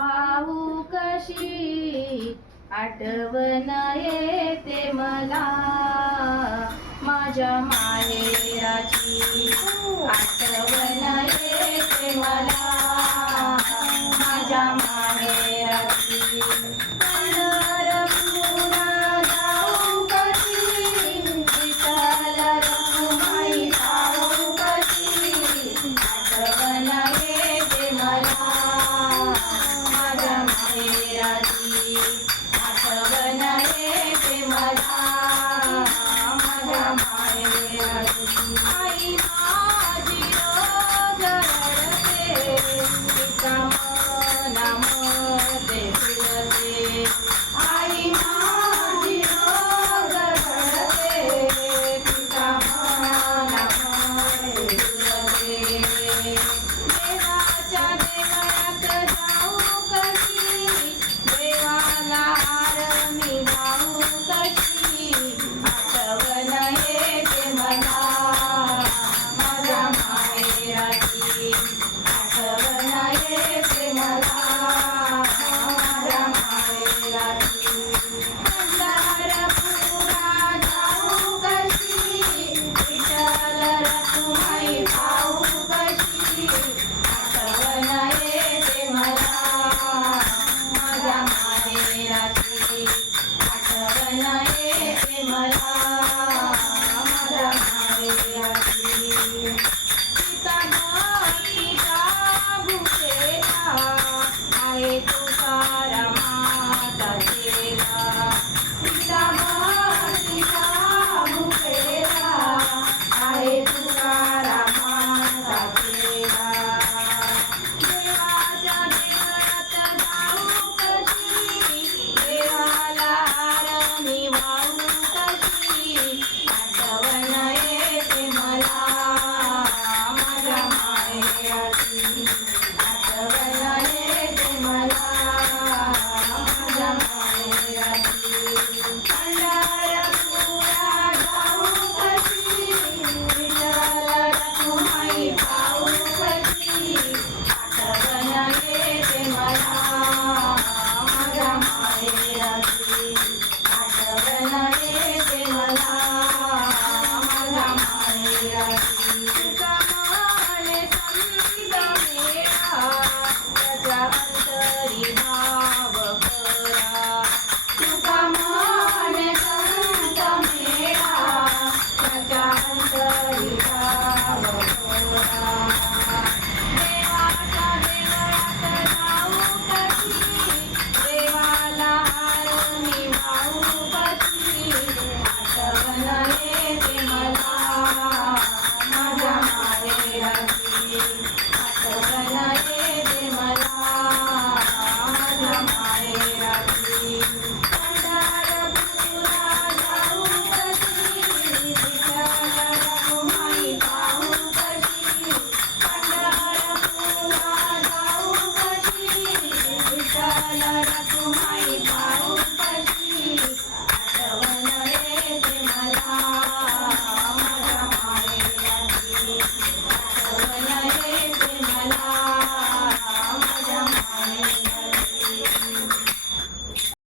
पाहू कशी आठवण येते मला. माझ्या माहेराची आठवण येते मला. माझ्या my life. मला. Thank you.